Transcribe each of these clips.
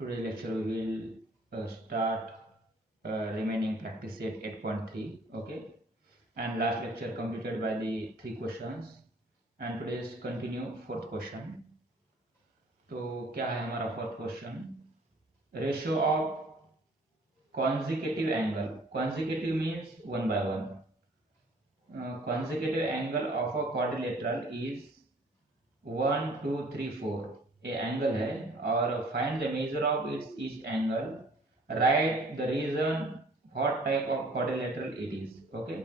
Today lecture we will start remaining practice set 8.3. Okay, and last lecture completed by the 3 questions and today's continue fourth question. तो क्या है हमारा fourth question? Ratio of consecutive angle. Consecutive means one by one. Consecutive angle of a quadrilateral is 1 2 3 4. A angle है और find the measure of its each angle, right the reason what type of quadrilateral it is. Okay,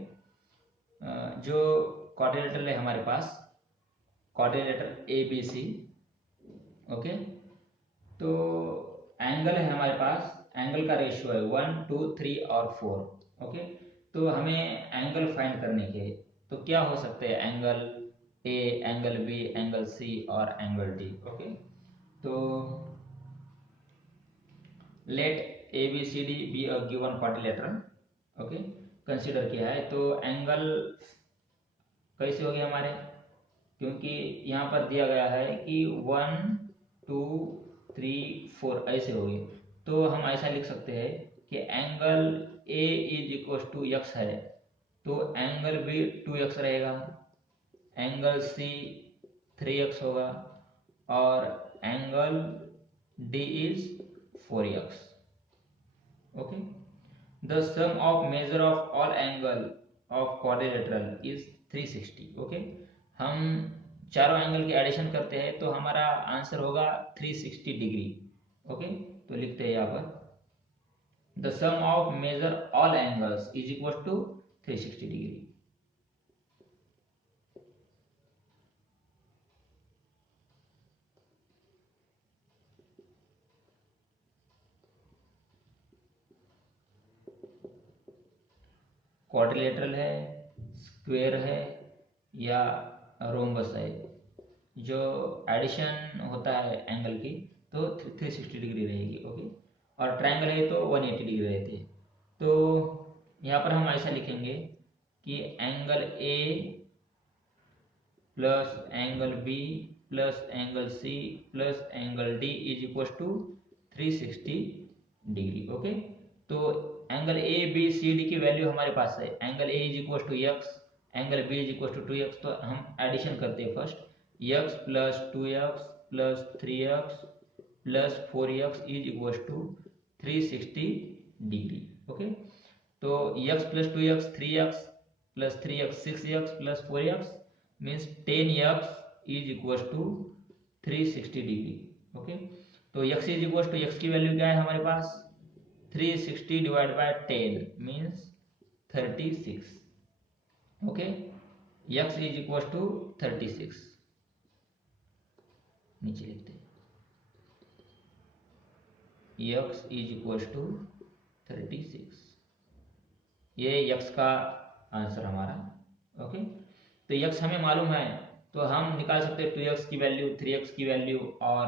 जो quadrilateral है हमारे पास, quadrilateral A B C. Okay, तो angle है हमारे पास, angle का रेशियो है 1 2 3 और 4. ओके, तो हमें एंगल फाइंड करने के, तो क्या हो सकते हैं angle A, angle B, angle C और एंगल डी. ओके, तो let A B C D be a given quadrilateral. Okay, consider किया है तो एंगल कैसे हो गए हमारे, क्योंकि यहाँ पर दिया गया है कि 1 2 3 4 ऐसे हो गए, तो हम ऐसा लिख सकते हैं कि angle A is equal to x है, तो एंगल बी 2x रहेगा, एंगल सी 3x होगा और angle D is 4x. Okay, the sum of measure of all angle of quadrilateral is 360. Okay, हम चारों एंगल के एडिशन करते हैं तो हमारा आंसर होगा 360 डिग्री. ओके, तो लिखते हैं यहाँ पर the sum of measure all angles is equal to 360 degree. Quadrilateral है, स्क्वायर है या रोम्बस है, जो एडिशन होता है एंगल की तो 360 डिग्री रहेगी. ओके, और ट्रायंगल है तो 180 डिग्री रहती है. तो यहाँ पर हम ऐसा लिखेंगे कि angle A plus angle B plus angle C plus angle D is equal to 360 degree. Okay, तो angle A B C D की वैल्यू हमारे पास है, angle A is equal to x, angle B is equal to 2x, तो हम addition करते हैं first, x plus 2x plus 3x plus 4x is equal to 360 degree. Okay, तो x plus 2x 3x plus 3x 6x plus 4x means 10x is equal to 360 degree. Okay, तो x is equal to x की value क्या है हमारे पास, 360 divide by 10 means 36. Okay, x is equal to 36, नीचे लिखते हैं x इज इक्वल टू 36. ये x का आंसर हमारा. ओके, तो x हमें मालूम है तो हम निकाल सकते हैं 2x की वैल्यू, 3x की वैल्यू और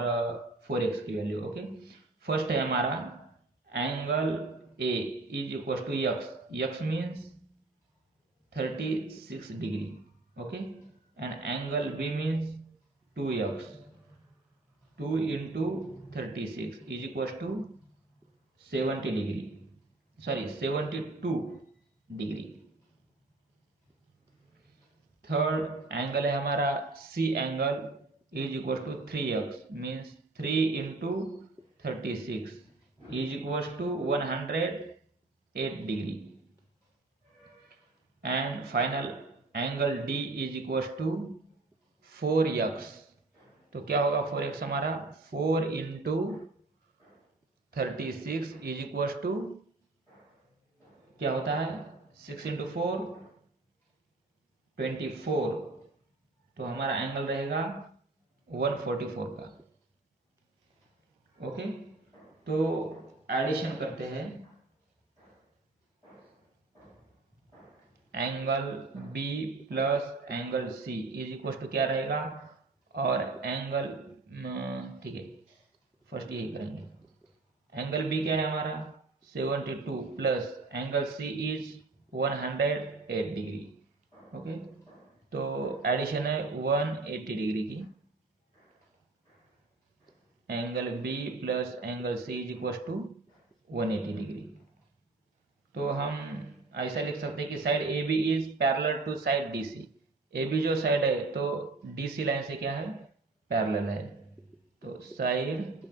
4x की वैल्यू. ओके, फर्स्ट है हमारा angle A is equal to x means 36 degree. Okay, and angle B means 2x, 2 into 36 is equal to 70 degree, sorry 72 degree. Third angle है हमारा C angle is equal to 3x means 3 into 36 is equal to 108 degree. And final angle D is equal to 4x, तो क्या होगा 4x हमारा, 4 into 36 is equal to क्या होता है, 6 into 4 24, तो हमारा एंगल रहेगा 144 का. ओके, तो एडिशन करते हैं, angle B plus angle C is equal to क्या रहेगा, और एंगल ठीक है फर्स्ट यही करेंगे, एंगल बी क्या है हमारा 72 plus angle C is 108 degree. Okay, तो एडिशन है 180 डिग्री की. Angle B plus angle C is equal to 180 degree. तो हम ऐसा लिख सकते हैं कि side A B is parallel to side D C. A B जो साइड है तो डी सी लाइन से क्या है, पैरेलल है। तो side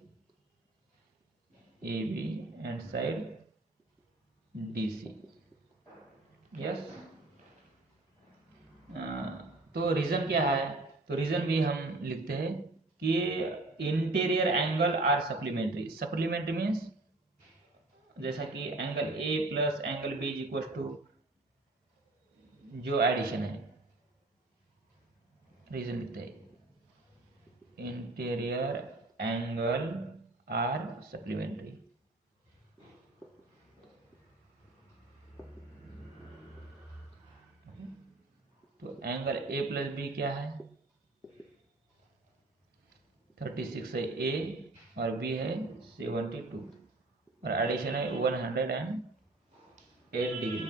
A B and side D C, yes. तो रीजन क्या है, तो रीजन भी हम लिखते हैं कि interior angle are supplementary. Supplementary means जैसा कि angle A plus angle B is equal to जो एडिशन है, रीजन लिखते हैं इंटीरियर एंगल आर सप्लीमेंट्री। तो एंगल ए प्लस बी क्या है, 36 है ए और बी है 72 और एडिशन है 108 डिग्री।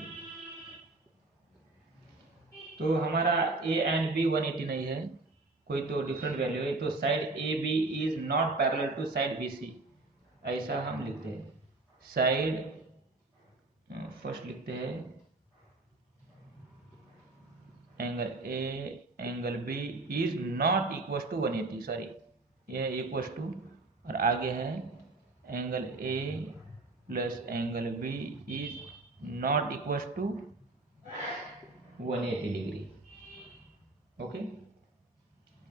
तो हमारा ए एंड बी 180 नहीं है, कोई तो डिफरेंट वैल्यू है। तो side A B is not parallel to side B C, ऐसा हम लिखते हैं। साइड फर्स्ट लिखते हैं angle A angle B is not equal to 180, sorry ये इक्वल टू, और आगे है angle A plus angle B is not equal to 180 degree. Okay,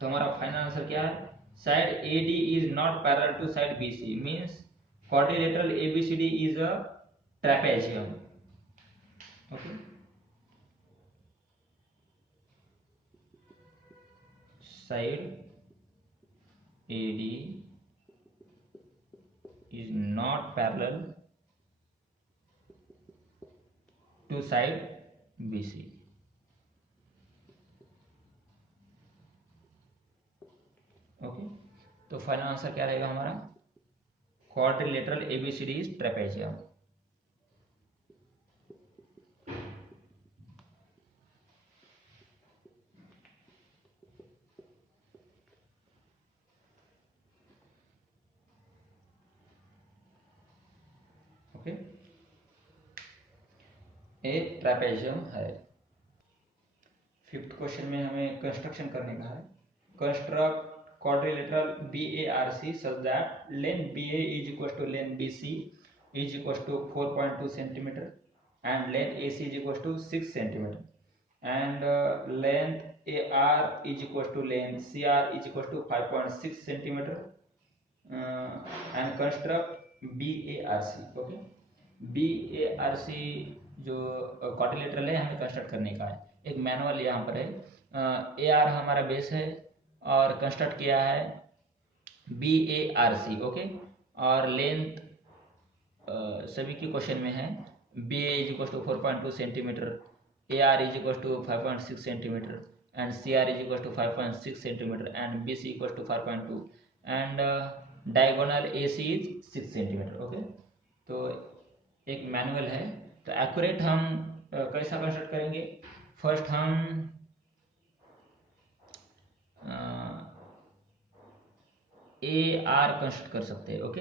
तो हमारा फाइनल आंसर क्या है, side A D is not parallel to side B C means quadrilateral ABCD is a trapezium. Okay, side AD is not parallel to side BC। Okay, तो final answer क्या रहेगा हमारा, quadrilateral ABCD is trapezium. Okay, A trapezium है। Fifth question में हमें construction करने का है। Construct quadrilateral BARC such that length BA is equal to length BC is equal to 4.2 centimeter and length AC is equal to 6 centimeter and length AR is equal to length CR is equal to 5.6 centimeter and construct BARC। Okay, BARC जो quadrilateral है हमें construct करने का है। एक manual यहाँ पर है, AR हमारा बेस है और कंस्ट्रक्ट किया है BARC। ओके, और लेंथ सभी के क्वेश्चन में है, BA is equal to 4.2 centimetre, AR is equal to 5.6 centimetre and CR is equal to 5.6 centimetre and BC equal to 5.2 and diagonal AC is 6 centimetre. Okay, तो एक manual है। तो accurate हम कैसा कंस्ट्रक्ट करेंगे, फर्स्ट हम AR कंस्ट्रक्ट कर सकते हैं। ओके,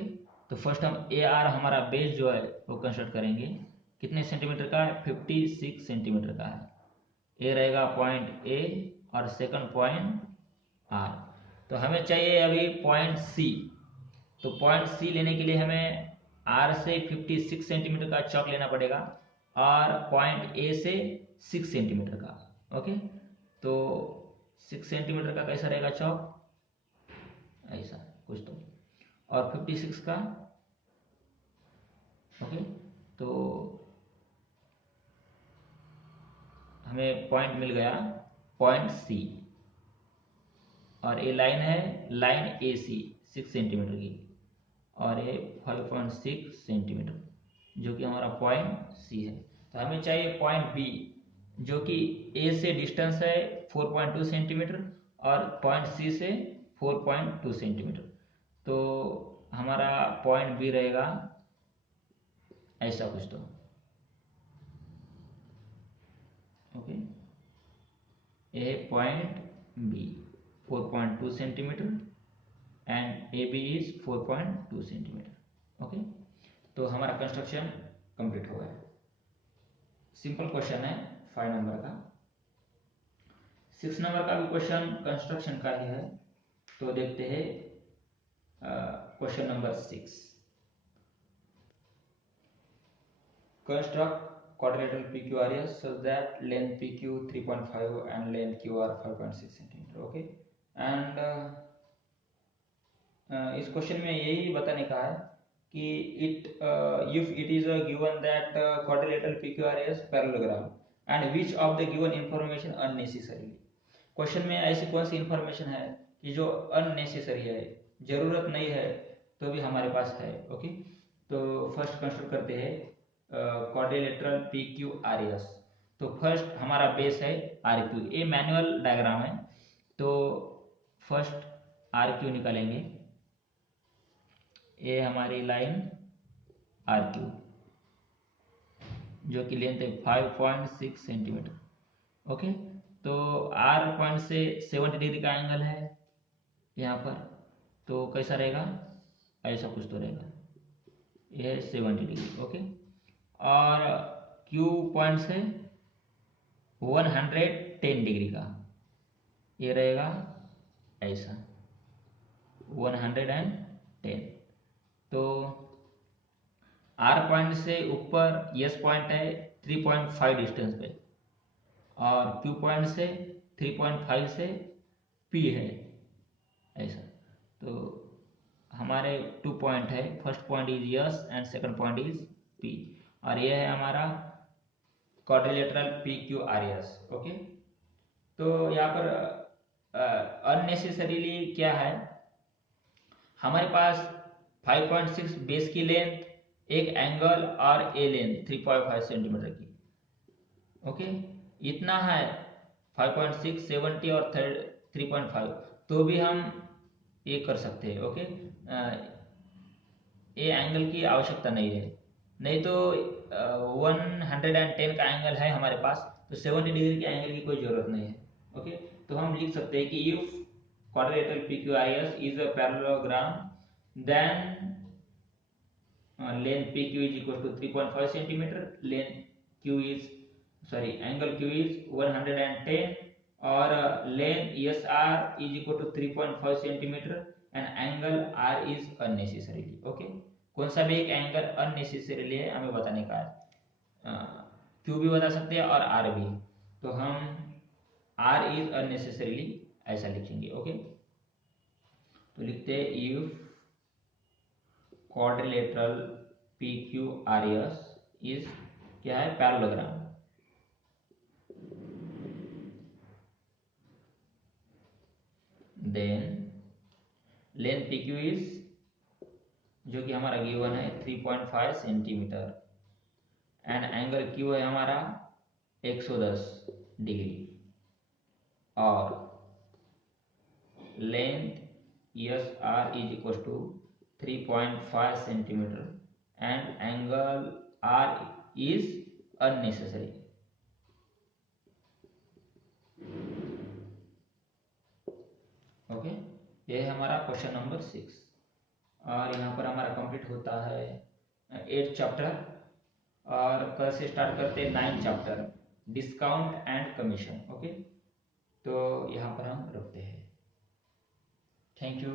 तो फर्स्ट हम AR हमारा बेस जो है वो कंस्ट्रक्ट करेंगे। कितने सेंटीमीटर का है, 56 सेंटीमीटर का है। ए रहेगा पॉइंट ए और सेकंड पॉइंट R। तो हमें चाहिए अभी पॉइंट C। तो पॉइंट C लेने के लिए हमें R से 56 सेंटीमीटर का चौक लेना पड़ेगा और पॉइंट A से 6 सेंटीमीटर का। ओके, तो 6 सेंटीमीटर का कैसा रहेगा चौक, ऐसा कुछ तो, और 56 का। ओके, तो हमें पॉइंट मिल गया पॉइंट C और ये लाइन है लाइन AC 6 सेंटीमीटर की और ये 5.6 सेंटीमीटर जो कि हमारा पॉइंट C है। तो हमें चाहिए पॉइंट B जो कि A से डिस्टेंस है 4.2 सेंटीमीटर और पॉइंट C से 4.2 सेंटीमीटर। तो हमारा पॉइंट B रहेगा ऐसा कुछ तो। ओके, ये point B 4.2 centimetre and A B is 4.2 centimetre. Okay, तो हमारा कंस्ट्रक्शन कंप्लीट हो गया। सिंपल क्वेश्चन है 5 नंबर का। 6 नंबर का भी क्वेश्चन कंस्ट्रक्शन का ही है, तो देखते हैं question number 6। Construct quadrilateral PQRS such that length PQ 3.5 and length QR 5.6 cm। Okay, and इस क्वेश्चन में यही बताने का है कि if it is given that quadrilateral PQRS parallelogram and which of the given information unnecessarily। Question में ऐसी कौन सी इंफॉर्मेशन है कि जो अननेसेसरी है, जरूरत नहीं है, तो भी हमारे पास है। ओके, तो फर्स्ट कंस्ट्रक्ट करते हैं क्वाड्रिलेटरल PQRS। तो फर्स्ट हमारा बेस है RQ। ये मैनुअल डायग्राम है, तो फर्स्ट RQ निकालेंगे। ये हमारी लाइन RQ जो कि लेंथ है 5.6 सेंटीमीटर। ओके, तो R पॉइंट से 70 डिग्री का एंगल है यहाँ पर, तो कैसा रहेगा, ऐसा कुछ तो रहेगा, यह 70 डिग्री। ओके, और Q पॉइंट से 110 डिग्री का ये रहेगा ऐसा 110। तो R पॉइंट से ऊपर S पॉइंट है 3.5 डिस्टेंस पे, और Q पॉइंट से 3.5 से P है ऐसा। तो हमारे 2 पॉइंट है, first point is S and second point is P, और यह है हमारा क्वाड्रिलेटरल PQRS। ओके, तो यहाँ पर अननेसेसरीली क्या है, हमारे पास 5.6 बेस की लेंथ, एक एंगल और ए लेंथ 3.5 सेंटीमीटर की। ओके, इतना है 5.6, 70 और 3.5, तो भी हम ये कर सकते हैं। ओके, ये एंगल की आवश्यकता नहीं है, नहीं तो 110 का एंगल है हमारे पास, तो 70 डिग्री के एंगल की कोई जरूरत नहीं है। ओके, तो हम लिख सकते हैं कि if quadrilateral PQRS is a parallelogram then length PQ is equal to 3.5 centimeter, angle Q is 110, और length SR is equal to 3.5 centimeter and angle R is unnecessarily। Okay, कौन सा भी एक एंगल अननेसेसरीली है हमें बताने का है, Q भी बता सकते हैं और R भी, तो हम R is unnecessarily ऐसा लिखेंगे। ओके, तो लिखते हैं इफ क्वाड्रिलेटरल PQRS इज क्या है, parallelogram, then length PQ is, जो कि हमारा गिवन है 3.5 सेंटीमीटर, एंड एंगल Q है हमारा 110 डिग्री, और length SR is equal to 3.5 centimetre and angle R is unnecessary. Okay, ये है हमारा क्वेश्चन नंबर 6, और यहाँ पर हमारा कंप्लीट होता है 8 चैप्टर, और कल से स्टार्ट करते हैं 9 chapter, discount and commission. Okay, तो यहाँ पर हम रखते हैं। Thank you.